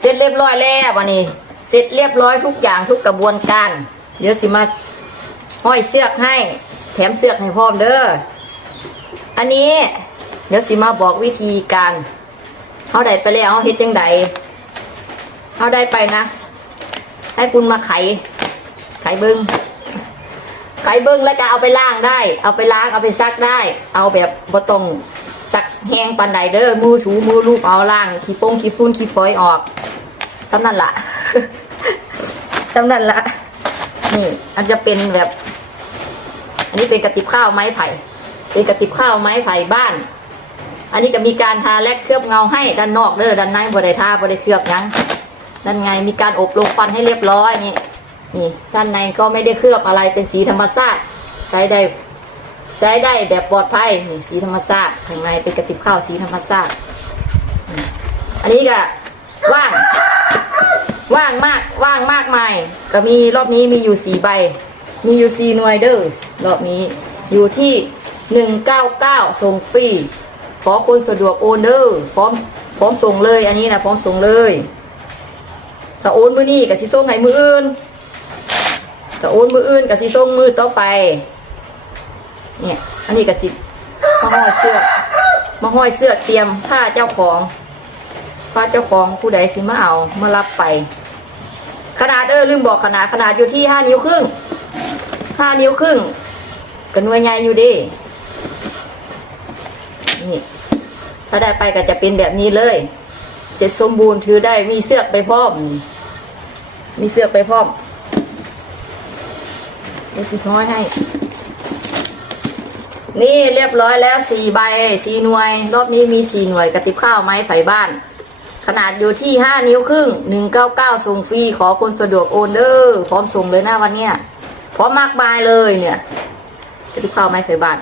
เสร็จเรียบร้อยแล้ววันนี้ เสร็จเรียบร้อยทุกอย่างทุกกระบวนการ เดี๋ยวสิมาห้อยเสือกให้ แถมเสือกให้พร้อมเด้อ อันนี้เดี๋ยวสิมาบอกวิธีการเขาได้ไปแล้วเขาเฮ็ดจังใดเขาได้ไปนะ ให้คุณมาไข ไขเบิงไขเบิงแล้วก็เอาไปล้างได้ เอาไปล้างเอาไปซักได้ เอาแบบบ่ต้อง ซักแห้งปันใดเด้อมือถูมือลูบเอาล้างขี้โป้งขี้ฟุ้นขี้ฝอยออกสำนั่นละสำนั่นละนี่อันจะเป็นแบบ อันนี้เป็นกระติบข้าวไม้ไผ่ เป็นกระติบข้าวไม้ไผ่บ้าน อันนี้ก็มีการทาแลกเคลือบเงาให้ด้านนอกเด้อด้านในบ่ได้ทาบ่ได้เคลือบยังด้านในมีการอบลงฟันให้เรียบร้อยนี่นี่ ด้านในก็ไม่ได้เคลือบอะไรเป็นสีธรรมชาติใช้ได้ ใช้ได้แบบปลอดภัยนี่สีธรรมชาติข้างในเป็นกระติบข้าวสีธรรมชาติอันนี้ก็ว่างว่างมากว่างมากมาย ก็มีรอบนี้มีอยู่สี่ใบ มีอยู่สี่หน่วยเด้อรอบนี้อยู่ที่หนึ่งเก้าเก้าส่งฟรีขอคนสะดวกโอนเด้อพร้อมพร้อมส่งเลย อันนี้นะพร้อมส่งเลยถ้าโอนมือนี้กับสิส่งให้มืออื่นถ้าโอนมืออื่นกับสิส่งมือต่อไป เนี่ย อันนี้กับสิมาห้อยเสื้อมาห้อยเสื้อเตรียมผ้าเจ้าของผ้าเจ้าของผู้ใดสิมาเอามารับไป ขนาดเออลืมบอกขนาดขนาดอยู่ที่ห้านิ้วครึ่งห้านิ้วครึ่งกันหน่วยใหญ่อยู่ดินี่ถ้าได้ไปก็จะเป็นแบบนี้เลย เสร็จสมบูรณ์ถือได้มีเสื้อไปพร้อม มีเสื้อไปพร้อมเดี๋ยวสิซ้อยให้ นี่เรียบร้อยแล้วสี่ใบสี่หน่วย รอบนี้มีสี่หน่วยกระติบข้าวไม้ไผ่บ้าน ขนาดอยู่ที่ห้านิ้วครึ่งหนึ่งเก้าเก้าส่งฟรีขอคนสะดวกโอนเดอร์พร้อมส่งเลยหน้าวันเนี้ยพร้อมมากมายเลยเนี่ยกระติบข้าวไม้ไผ่บ้าน